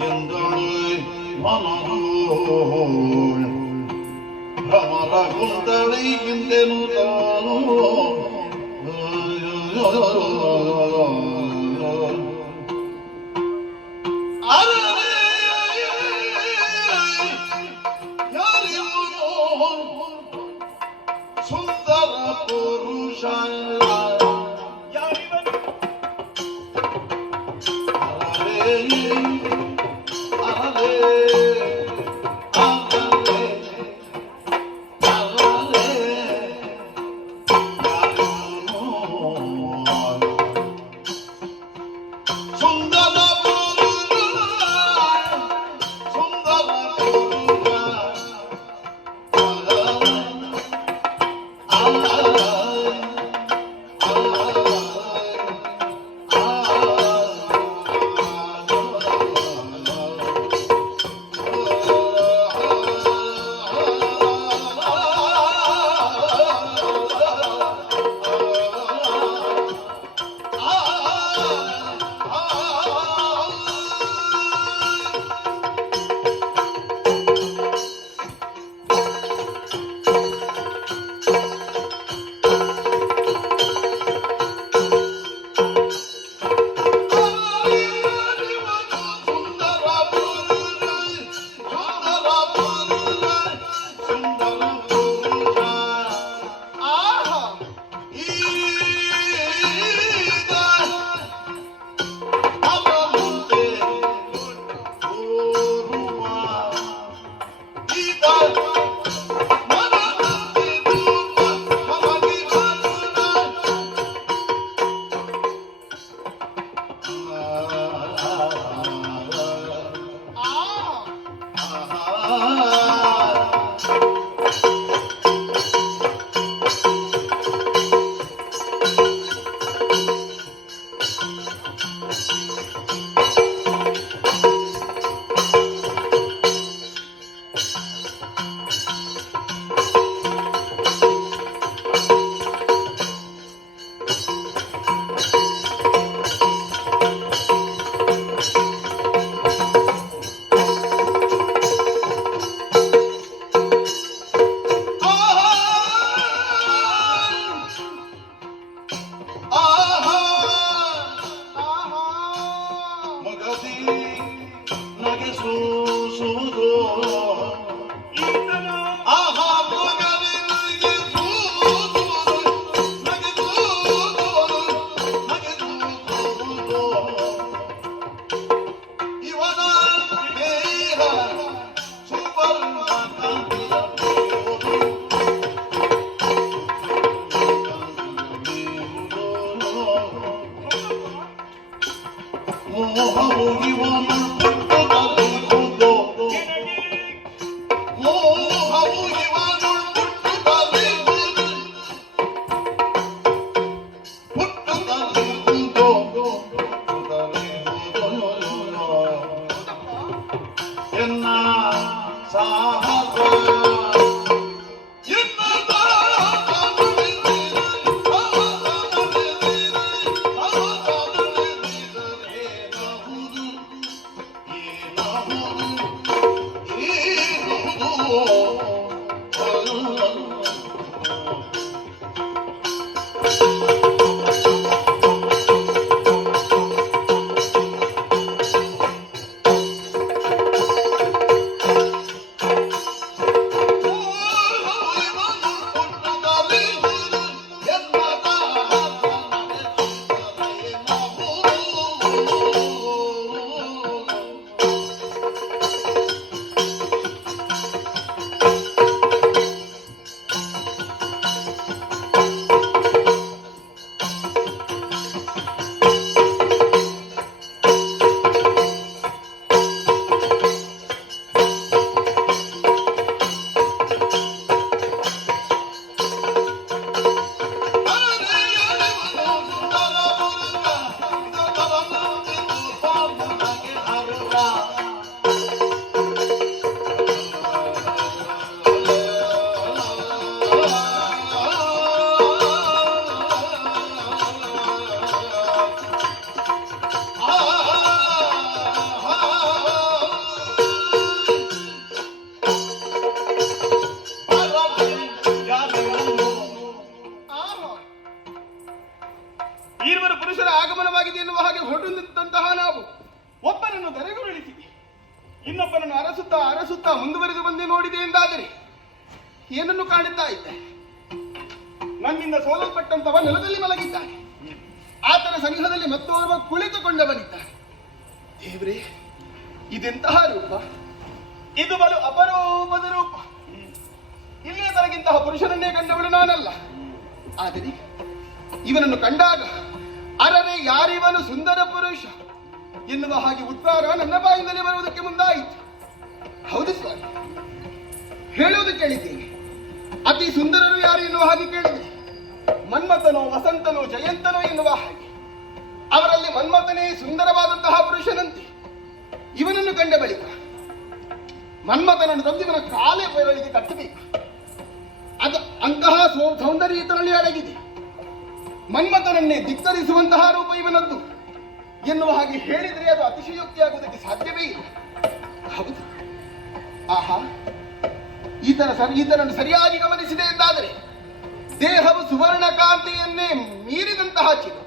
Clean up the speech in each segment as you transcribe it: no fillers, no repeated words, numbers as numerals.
ಎಂದಳು ಮನದು ಭ್ರಮರ ಕುಂತಳಿ ಹಿಂದೆನು ತಾನು ಸುಂದರ ಪುರುಷ ಇನ್ನೊಬ್ಬನನ್ನು ಅರಸುತ್ತಾ ಅರಸುತ್ತಾ ಮುಂದುವರೆದು ಬಂದು ನೋಡಿದೆ ಎಂದಾದರೆ ಏನನ್ನು ಕಾಣುತ್ತಾ ಇದ್ದೆ? ನನ್ನಿಂದ ಸೋಲಲ್ಪಟ್ಟಂತವ ನೆಲದಲ್ಲಿ ಮಲಗಿದ್ದಾನೆ. ಆತನ ಸನಿಹದಲ್ಲಿ ಮತ್ತೋರ್ವ ಕುಳಿತುಕೊಂಡವನಿದ್ದಾನೆ. ದೇವ್ರೇ, ಇದೆಂತಹ ರೂಪ! ಇದು ಬಲು ಅಪರೂಪದ ರೂಪ. ಇಲ್ಲಿಯ ತನಗಿಂತಹ ಪುರುಷನನ್ನೇ ಕಂಡವಳು ನಾನಲ್ಲ. ಆದರೆ ಇವನನ್ನು ಕಂಡಾಗ ಅರರೆ ಯಾರಿವನು ಸುಂದರ ಪುರುಷ ಎನ್ನುವ ಹಾಗೆ ಉತ್ತರ ನನ್ನ ಬಾಯಿಂದಲೇ ಬರುವುದಕ್ಕೆ ಮುಂದಾಯಿತು. ಹೌದು ಸ್ವಾಮಿ, ಹೇಳುವುದು ಕೇಳಿದ್ದೇನೆ. ಅತಿ ಸುಂದರರು ಯಾರು ಎನ್ನುವ ಹಾಗೆ ಕೇಳಿದೆ. ಮನ್ಮಥನೋ ವಸಂತನೋ ಜಯಂತನೋ ಎನ್ನುವ ಹಾಗೆ ಅವರಲ್ಲಿ ಮನ್ಮಥನೇ ಸುಂದರವಾದಂತಹ ಪುರುಷನಂತೆ. ಇವನನ್ನು ಕಂಡ ಬಳಿಕ ಮನ್ಮಥನನ್ನು ತಂದು ಇವನ ಕಾಲೇ ಬೆರಳಿಗೆ ಕಟ್ಟಬೇಕು. ಅದು ಅಂತಹ ಸೌಂದರ್ಯ ಈತನಲ್ಲಿ ಅಡಗಿದೆ. ಮನ್ಮಥನನ್ನೇ ಧಿಕ್ಕರಿಸುವಂತಹ ರೂಪ ಇವನದ್ದು ಎನ್ನುವ ಹಾಗೆ ಹೇಳಿದರೆ ಅದು ಅತಿಶಯೋಕ್ತಿಯಾಗುವುದಕ್ಕೆ ಸಾಧ್ಯವೇ ಇಲ್ಲ. ಹೌದು, ಆಹಾ, ಈತನನ್ನು ಸರಿಯಾಗಿ ಗಮನಿಸಿದೆ ಎಂದಾದರೆ ದೇಹವು ಸುವರ್ಣ ಕಾಂತಿಯನ್ನೇ ಮೀರಿದಂತಹ ಚಿನ್ನ.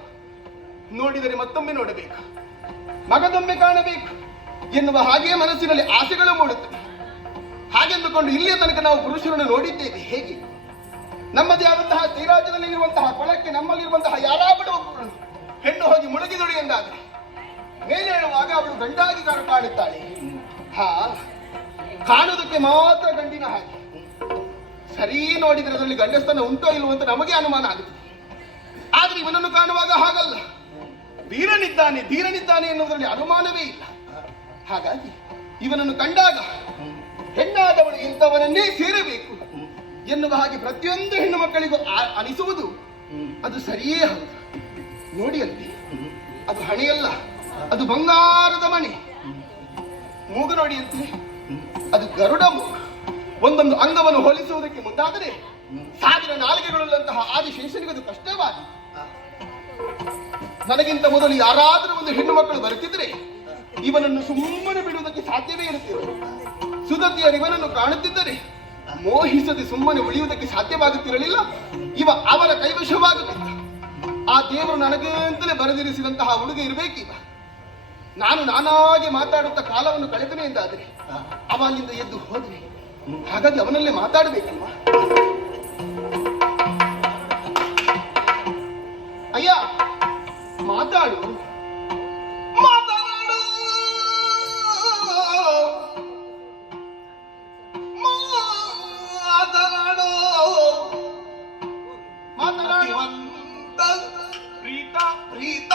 ನೋಡಿದರೆ ಮತ್ತೊಮ್ಮೆ ನೋಡಬೇಕು, ಮಗದೊಮ್ಮೆ ಕಾಣಬೇಕು ಎನ್ನುವ ಹಾಗೆಯೇ ಮನಸ್ಸಿನಲ್ಲಿ ಆಸೆಗಳು ಮೂಡುತ್ತವೆ. ಹಾಗೆಂದುಕೊಂಡು ಇಲ್ಲಿಯ ತನಕ ನಾವು ಪುರುಷರನ್ನು ನೋಡಿದ್ದೇವೆ. ಹೇಗೆ ನಮ್ಮದೇ ಆದಂತಹ ಶ್ರೀರಾಜ್ಯದಲ್ಲಿರುವಂತಹ ಕೊಳಕ್ಕೆ ನಮ್ಮಲ್ಲಿರುವಂತಹ ಯಾರಾಬಡ ಒಬ್ಬರು ಹೆಣ್ಣು ಹೋಗಿ ಮುಳುಗಿದಳು ಎಂದಾದರೆ ಮೇಲೆ ಹೇಳುವಾಗ ಅವಳು ಗಂಡಾಗಿ ಕಾಣುತ್ತಾಳೆ. ಹಾ, ಕಾಣುವುದಕ್ಕೆ ಮಾತ್ರ ಗಂಡಿನ ಹಾಗೆ. ಸರಿ ನೋಡಿದರೆ ಅದರಲ್ಲಿ ಗಂಡಸ್ತನ ಉಂಟೋ ಇಲ್ವೋ ಅಂತ ನಮಗೆ ಅನುಮಾನ ಆಗುತ್ತದೆ. ಆದ್ರೆ ಇವನನ್ನು ಕಾಣುವಾಗ ಹಾಗಲ್ಲ, ಧೀರನಿದ್ದಾನೆ ಎನ್ನುವುದರಲ್ಲಿ ಅನುಮಾನವೇ ಇಲ್ಲ. ಹಾಗಾಗಿ ಇವನನ್ನು ಕಂಡಾಗ ಹೆಣ್ಣಾದವಳು ಇಂಥವನನ್ನೇ ಸೇರಬೇಕು ಎನ್ನುವ ಹಾಗೆ ಪ್ರತಿಯೊಂದು ಹೆಣ್ಣು ಮಕ್ಕಳಿಗೂ ಅನಿಸುವುದು ಅದು ಸರಿಯೇ ಹೌದು. ನೋಡಿ ಅಲ್ಲಿ, ಅದು ಹಣೆಯಲ್ಲ, ಅದು ಬಂಗಾರದ ಮಣೆ. ಮೂಗು ನೋಡಿ ಅಂತೆ, ಅದು ಗರುಡ ಮೂಗು. ಒಂದೊಂದು ಅಂಗವನ್ನು ಹೋಲಿಸುವುದಕ್ಕೆ ಮುಂದಾದರೆ 1000 ನಾಲಿಗೆಗಳುಳ್ಳಂತಹ ಆದಿಶೇಷನಿಗೆ ಅದು ಕಷ್ಟವಾಗಿ. ನನಗಿಂತ ಮೊದಲು ಯಾರಾದರೂ ಒಂದು ಹೆಣ್ಣು ಮಕ್ಕಳು ಬರುತ್ತಿದ್ರೆ ಇವನನ್ನು ಸುಮ್ಮನೆ ಬಿಡುವುದಕ್ಕೆ ಸಾಧ್ಯವೇ ಇರುತ್ತಿಲ್ಲ. ಸುದತಿಯರು ಇವನನ್ನು ಕಾಣುತ್ತಿದ್ದರೆ ಮೋಹಿಸದೆ ಸುಮ್ಮನೆ ಉಳಿಯುವುದಕ್ಕೆ ಸಾಧ್ಯವಾಗುತ್ತಿರಲಿಲ್ಲ. ಇವ ಅವರ ಕೈವಶವಾಗುತ್ತಿದ್ದ. ಆ ದೇವರು ನನಗಂತಲೇ ಬರೆದಿರಿಸಿದಂತಹ ಹುಡುಗ ಇರಬೇಕೀಗ. ನಾನು ನಾನಾಗೆ ಮಾತಾಡುತ್ತಾ ಕಾಲವನ್ನು ಕಳೆದನೆ ಎಂದಾದರೆ ಅವ ಅಲ್ಲಿಂದ ಎದ್ದು ಹೋದ್ರೆ, ಹಾಗಾಗಿ ಅವನಲ್ಲೇ ಮಾತಾಡಬೇಕಲ್ವಾ? ಅಯ್ಯ, ಮಾತಾಡು ಮಾತನಾಡು ಮಾತನಾಡು ಮಾತನಾಡು ಪ್ರೀತ ಪ್ರೀತ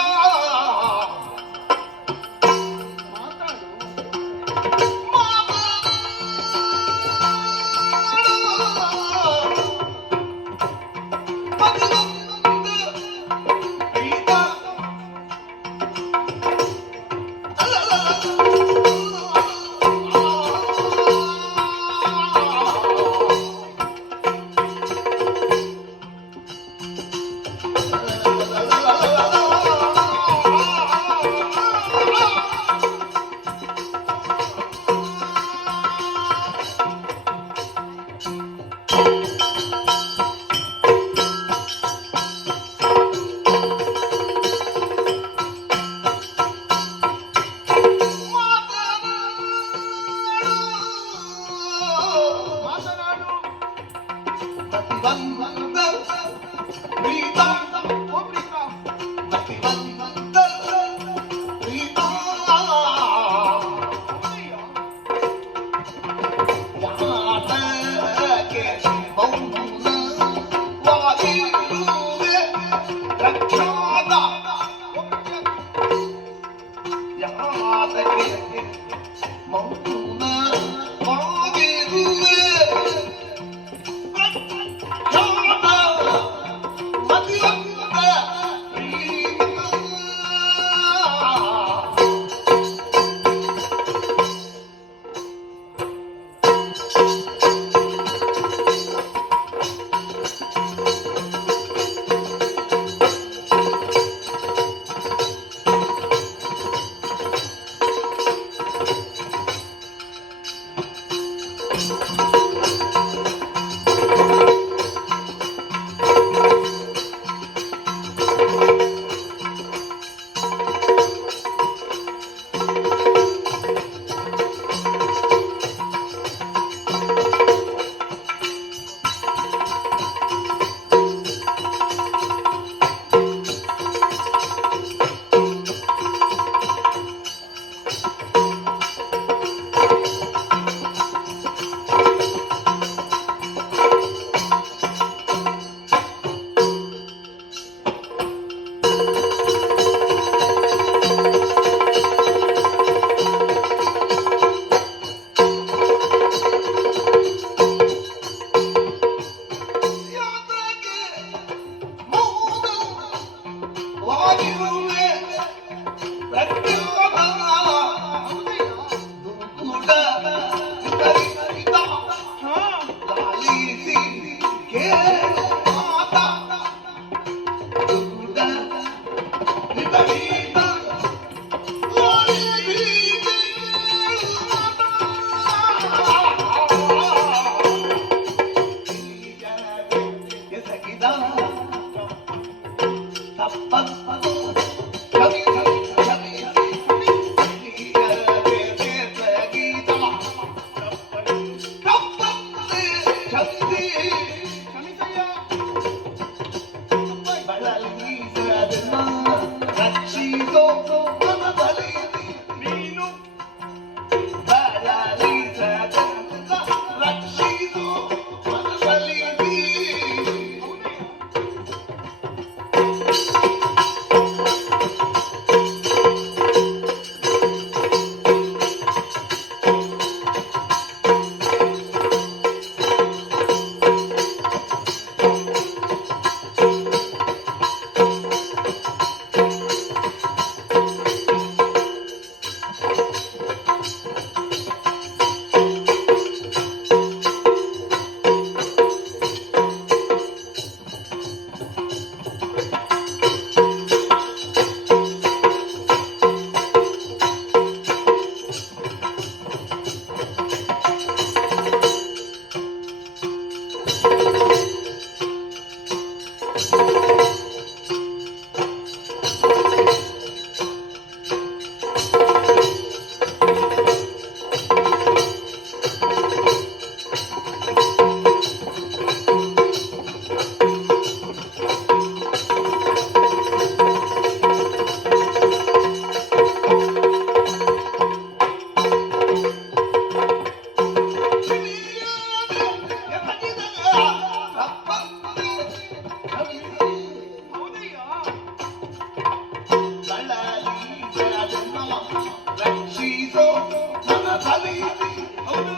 ಹೌದು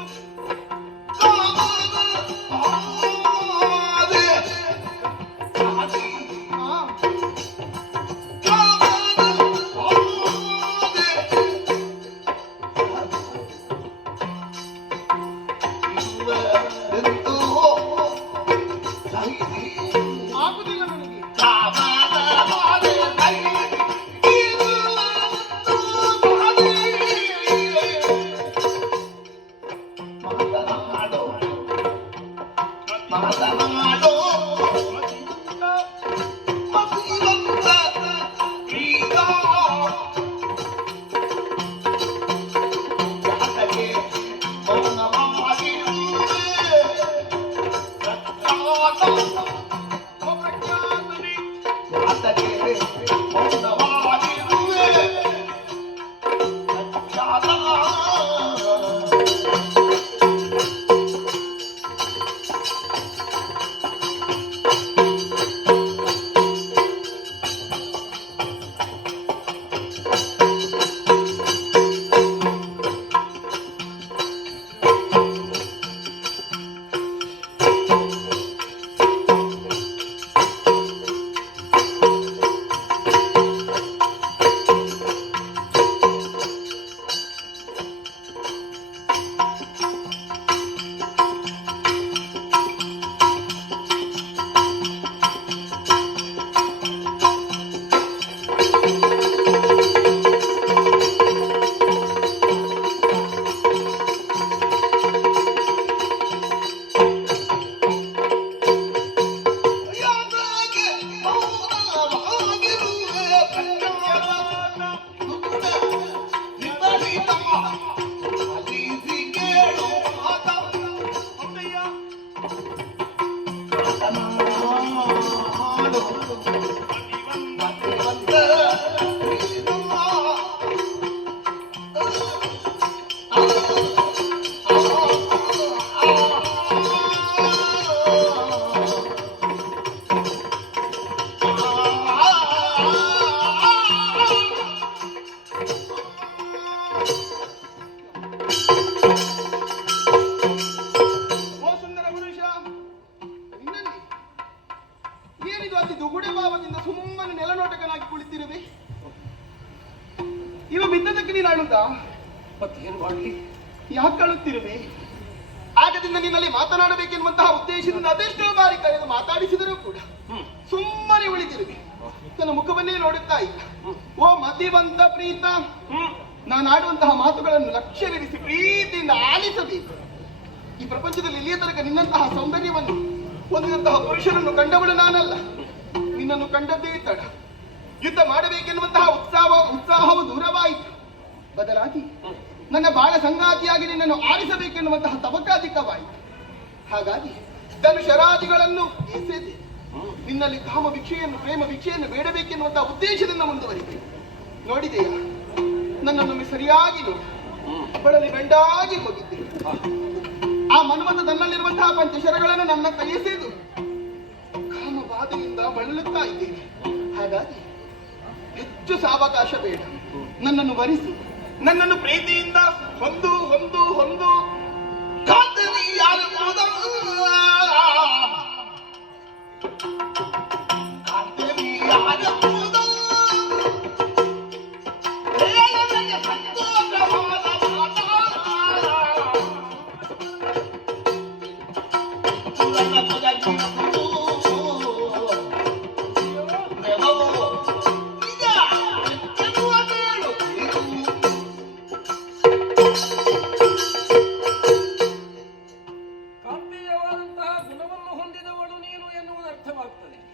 ಆಗುದಿಲ್ಲ ನನಗೆ. ಓ ಸುಂದರ ಪುರುಷ, ನಿನ್ನಲ್ಲಿ ಏನಿದು ಅತಿ ದುಗುಡೆ ಭಾವದಿಂದ ಸುಮ್ಮನೆ ನೆಲನೋಟಕನಾಗಿ ಕುಳಿತಿರುವೆ? ಇವ ಬಿದ್ದದಕ್ಕೆ ನೀನು ಅಳುತ್ತಾ? ಮತ್ತೇನು ಮಾಡಲಿ? ಯಾಕೆ ಅಳುತ್ತಿರುವೆ? ಆಗದಿಂದ ನಿನ್ನಲ್ಲಿ ಮಾತನಾಡಬೇಕೆನ್ನುವಂತಹ ಉದ್ದೇಶದಿಂದ ಅದೆಷ್ಟೋ ಬಾರಿ ಕರೆದು ಮಾತಾಡಿಸಿದರೂ ಕೂಡ ಸುಮ್ಮನೆ ಉಳಿದಿರುವೆ. ನನ್ನ ಮುಖವನ್ನೇ ನೋಡುತ್ತಾ ಇಲ್ಲ. ಓ ಮತಿವಂತ ಪ್ರೀತ, ನಾನು ಆಡುವಂತಹ ಮಾತುಗಳನ್ನು ಲಕ್ಷ್ಯವಿರಿಸಿ ಪ್ರೀತಿಯಿಂದ ಆಲಿಸಬೇಕು. ಈ ಪ್ರಪಂಚದಲ್ಲಿ ಇಲ್ಲಿಯ ತನಕ ನಿನ್ನಂತಹ ಸೌಂದರ್ಯವನ್ನು ಹೊಂದಿದಂತಹ ಪುರುಷರನ್ನು ಕಂಡವಳು ನಾನಲ್ಲ. ನಿನ್ನನ್ನು ಕಂಡದ್ದೇ ತಡ. ಯುದ್ಧ ಮಾಡಬೇಕೆನ್ನುವಂತಹ ಉತ್ಸಾಹವು ದೂರವಾಯಿತು. ಬದಲಾಗಿ ನನ್ನ ಬಾಳ ಸಂಗಾತಿಯಾಗಿ ನಿನ್ನನ್ನು ಆರಿಸಬೇಕೆನ್ನುವಂತಹ ತವಕಾಧಿಕವಾಯಿತು. ಹಾಗಾಗಿ ಧನುಷರಾದಿಗಳನ್ನು ಎಸೆದೆ ನಿನ್ನಲ್ಲಿ ಕಾಮ ಭಿಕ್ಷೆಯನ್ನು ಪ್ರೇಮ ಭಿಕ್ಷೆಯನ್ನು ಬೇಡಬೇಕೆನ್ನುವಂತಹ ಉದ್ದೇಶದಿಂದ ಮುಂದುವರಿದೆ. ನೋಡಿದೆಯಾ, ನನ್ನನ್ನೊಮ್ಮೆ ಸರಿಯಾಗಿ ನೋಡಿ. ಬಳಲಿ ಬೆಂಡಾಗಿ ಹೋಗಿದ್ದೆ. ಆ ಮನ್ಮಥ ತನ್ನಲ್ಲಿರುವಂತಹ ಪಂಚಶರಗಳನ್ನು ನನ್ನ ಕೈಯೆಸೆದು ಕಾಮ ಬಾಧೆಯಿಂದ ಬಳಲುತ್ತಾ ಇದ್ದೇನೆ. ಹಾಗಾಗಿ ಹೆಚ್ಚು ಸಾವಕಾಶ ಬೇಡ. ನನ್ನನ್ನು ವರಿಸಿ, ನನ್ನನ್ನು ಪ್ರೀತಿಯಿಂದ ಹೊಂದು ಹೊಂದು ಹೊಂದು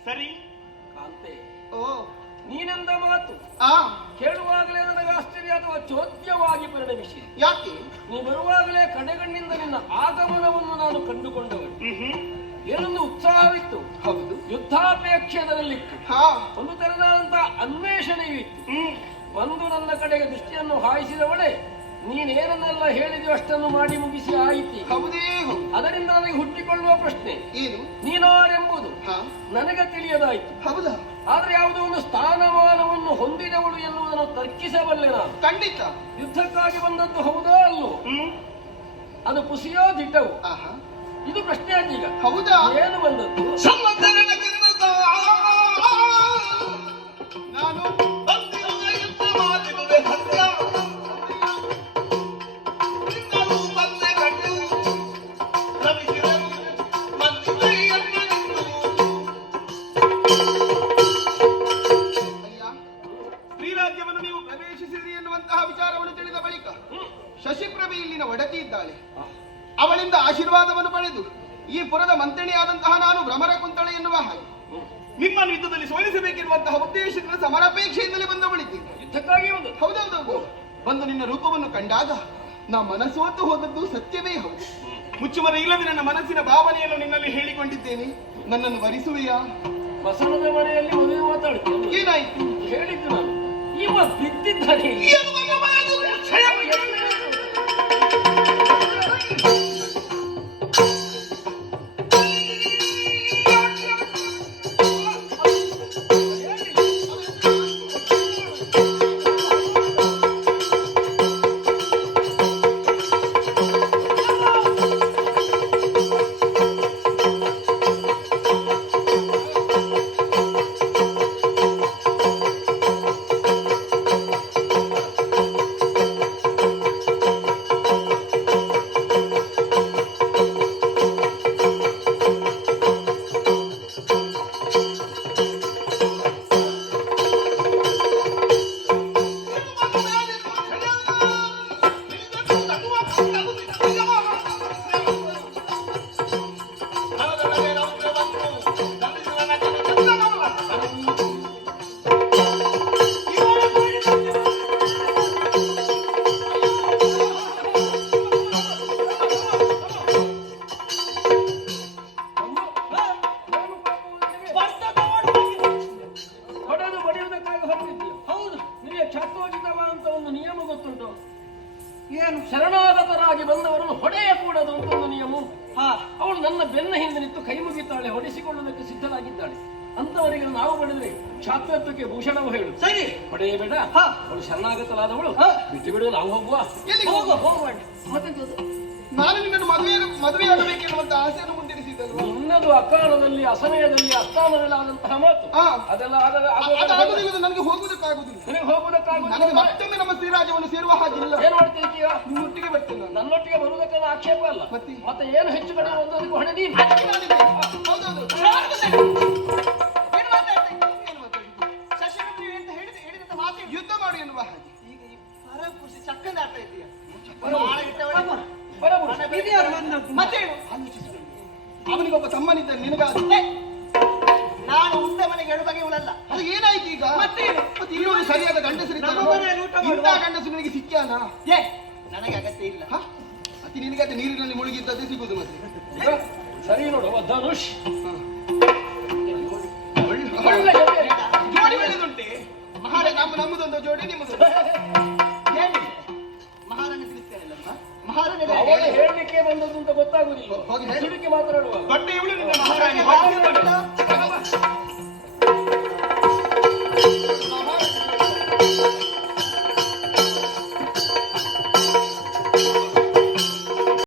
ಸರಿ ಕಾಂತೆ, ಓ ನೀನೆಂದ ಮಾತು ಕೇಳುವಾಗಲೇ ನನಗೆ ಆಶ್ಚರ್ಯ ಅಥವಾ ಚೋದ್ಯವಾಗಿ ಪರಿಣಮಿಸಿ. ಯಾಕೆ? ನೀ ಬರುವಾಗಲೇ ಕಡೆಗಣ್ಣಿಂದ ನಿನ್ನ ಆಗಮನವನ್ನು ನಾನು ಕಂಡುಕೊಂಡವನು. ಏನೊಂದು ಉತ್ಸಾಹವಿತ್ತು. ಹೌದು. ಯುದ್ಧಾಪೇಕ್ಷೆದಲ್ಲಿತ್ತು. ಒಂದು ತೆರೆದಾದಂತಹ ಅನ್ವೇಷಣೆಯೂ ಇತ್ತು. ಬಂದು ನನ್ನ ಕಡೆಗೆ ದೃಷ್ಟಿಯನ್ನು ಹಾಯಿಸಿದವಳೆ ನೀನೇನನ್ನೆಲ್ಲ ಹೇಳಿದ್ಯೋ ಅಷ್ಟನ್ನು ಮಾಡಿ ಮುಗಿಸಿ ಆಯಿತಿ. ಹೌದೇ ಹೌದು. ಅದರಿಂದ ನನಗೆ ಹುಟ್ಟಿಕೊಳ್ಳುವ ಪ್ರಶ್ನೆ ಏನು? ನೀನಾರೆಂಬುದು ಹಾ ನನಗೆ ತಿಳಿಯದಾಯಿತು. ಹೌದಾ? ಆದ್ರೆ ಯಾವುದೋ ಒಂದು ಸ್ಥಾನಮಾನವನ್ನು ಹೊಂದಿದವಳು ಎನ್ನುವುದನ್ನು ತರ್ಕಿಸಬಲ್ಲೆ ನಾನು. ಖಂಡಿತ. ಯುದ್ಧಕ್ಕಾಗಿ ಬಂದದ್ದು ಹೌದೋ ಅಲ್ಲೋ? ಅದು ಪುಸಿಯೋ ದಿಟ್ಟವು? ಆಹಾ, ಇದು ಪ್ರಶ್ನೆ ಆದೀಗ. ಹೌದಾ? ಏನು ಬಂದದ್ದು? ನಾನು ಶ್ರೀರಾಜ್ಯವನ್ನು ನೀವು ಪ್ರವೇಶಿಸಿರಿ ಎನ್ನುವಂತಹ ವಿಚಾರವನ್ನು ತಿಳಿದ ಬಳಿಕ ಶಶಿಪ್ರಭೆ ಇಲ್ಲಿನ ಒಡತಿ ಇದ್ದಾಳೆ. ಅವಳಿಂದ ಆಶೀರ್ವಾದವನ್ನು ಪಡೆದು ಈ ಪುರದ ಮಂತ್ರಿಣಿಯಾದಂತಹ ನಾನು ಭ್ರಮರ ಕುಂತಳೆ ಎನ್ನುವ ಹಾಗೆ ನಿಮ್ಮನ್ನು ಯುದ್ಧದಲ್ಲಿ ಸೋಲಿಸಬೇಕೆನ್ನುವಂತಹ ಉದ್ದೇಶದಿಂದ ಸಮರಾಪೇಕ್ಷೆಯಿಂದಲೇ ಬಂದವಳಿದ್ದೆ. ಯುದ್ಧಕ್ಕಾಗಿ ಬಂದದ್ದು? ಹೌದೌದೌದು. ಬಂದು ನಿನ್ನ ರೂಪವನ್ನು ಕಂಡಾಗ ನಾ ಮನಸೋತು ಹೋದದ್ದು ಸತ್ಯವೇ ಹೌದು. ಮುಚ್ಚುಮರ ಇಲ್ಲದೆ ನನ್ನ ಮನಸ್ಸಿನ ಭಾವನೆಯನ್ನು ನಿನ್ನಲ್ಲಿ ಹೇಳಿಕೊಂಡಿದ್ದೇನೆ. ನನ್ನನ್ನು ವರಿಸುವೆಯಾ? ಬಸವನ ಮನೆಯಲ್ಲಿ ಮದುವೆ ಮಾತಾಡ್ತೀನಿ. ಏನಾಯ್ತು? ಹೇಳಿದ್ದು ನಾನು. ಇವ ಬಿದ್ದಿದ್ದಾನೆ. ಏನು? ಶರಣಾಗತರಾಗಿ ಬಂದವರನ್ನು ಹೊಡೆಯಕೂಡದು ಅಂತ ಒಂದು ನಿಯಮ. ಅವಳು ನನ್ನ ಬೆನ್ನ ಹಿಂದೆ ನಿಂತು ಕೈ ಮುಗಿತಾಳೆ, ಹೊಡೆಸಿಕೊಳ್ಳುವುದಕ್ಕೆ ಸಿದ್ಧರಾಗಿದ್ದಾಳೆ. ಅಂತವರಿಗೆ ನಾವು ಬಡಿದ್ರೆ ಛಾತ್ರತ್ವಕ್ಕೆ ಭೂಷಣವು ಹೇಳು. ಸರಿ, ಹೊಡೆಯಬೇಡ. ಅವಳು ಶರಣಾಗತರಾದವಳು. ಬಿಟ್ಟು ಬಿಡು, ನಾವು ಹೋಗುವ. ಹೋಗುವ. ನಾನು ನಿನ್ನನ್ನು ಮದುವೆಯಾಗಬೇಕೆನ್ನುವಂತ ಆಸೆಯನ್ನು ಮುಂದಿರಿಸಿದ್ದಲ್ವ? ನಿನ್ನದು ಅಕಾಲದಲ್ಲಿ, ಅಸಮಯದಲ್ಲಿ, ಅಸ್ಥಾನದಲ್ಲಾದಂತಹ ಮಾತು. ಅದೆಲ್ಲ ಆಗುದಿಲ್ಲ. ನನಗೆ ಹೋಗುವುದಕ್ಕಾಗುದಿಲ್ಲ. ನನಗೆ ಹೋಗುವುದಕ್ಕಾಗುದಿಲ್ಲ. ನನಗೆ ಮತ್ತೊಮ್ಮೆ ನಮ್ಮ ಶ್ರೀರಾಜ್ಯವನ್ನು ಸೇರುವ ಹಾಗಿಲ್ಲ. ಏನ್ ಮಾಡ್ತೀರಿ ಈಗ? ನಿಮ್ಮೊಟ್ಟಿಗೆ ಬರ್ತೇನೆ ನಾನು. ನನ್ನೊಟ್ಟಿಗೆ ಬರುವುದಕ್ಕೆ ಆಕ್ಷೇಪ ಅಲ್ಲ. ಮತ್ತೆ ಏನು ಹೆಚ್ಚು ಕಡಿಮೆ ಒಂದೊಂದಕ್ಕೆ ಹೊಣೆ ನೀನು. ಯುದ್ಧ ಮಾಡಿ ಎನ್ನುವ ಹಾಗೆ ಈಗ ಈ ಪರಪುರುಷಿ ಚಕ್ಕಂದ ಆಟ ಇದೆಯಾ? ಅವನಿಗೊಬ್ಬ ತಮ್ಮನಿದ್ದ ನಿನಗಾದ. ನಾನು ಉಂಡ ಮನೆಗೆ ಎಡು ಬಗೆ ಉಳಲ್ಲ. ಅದು ಏನಾಯ್ತು ಈಗ? ಮತ್ತೆ ಇನ್ನೊಂದು ಸರಿಯಾದ ಗಂಡಸರಿದ್ದಾರೆ. ಇಂಥ ಗಂಡಸು ನಿನಗೆ ಸಿಕ್ಕ್ಯಾನ? ನನಗೆ ಅಗತ್ಯ ಇಲ್ಲ. ಅತಿ ನಿನಗೆ ನೀರಿನಲ್ಲಿ ಮುಳುಗಿದ್ದದೇ ಸಿಗುದು. ಮತ್ತೆ ಸರಿ ನೋಡು, ಧನುಷ್ ಜೋಡಿ ಒಳ್ಳೆದುಂಟೆ. ಮಹಾರಾಜ ನಮ್ಮದೊಂದು ಜೋಡಿ, ನಿಮ್ಮದು ಮಹಾರಾಣಿ ತಿಳಿಸ್ತೇನೆ. ಮಹಾರಾಣಿ ಹೇಳಲಿಕ್ಕೆ ಬಂದದ್ದು ಅಂತ ಗೊತ್ತಾಗುದಿಲ್ಲ. ಸುಡುಕಿ ಮಾತಾಡುವ ಬಟ್ಟೆ ಇವಳು ನಿನ್ನ ಮಹಾರಾಣಿ.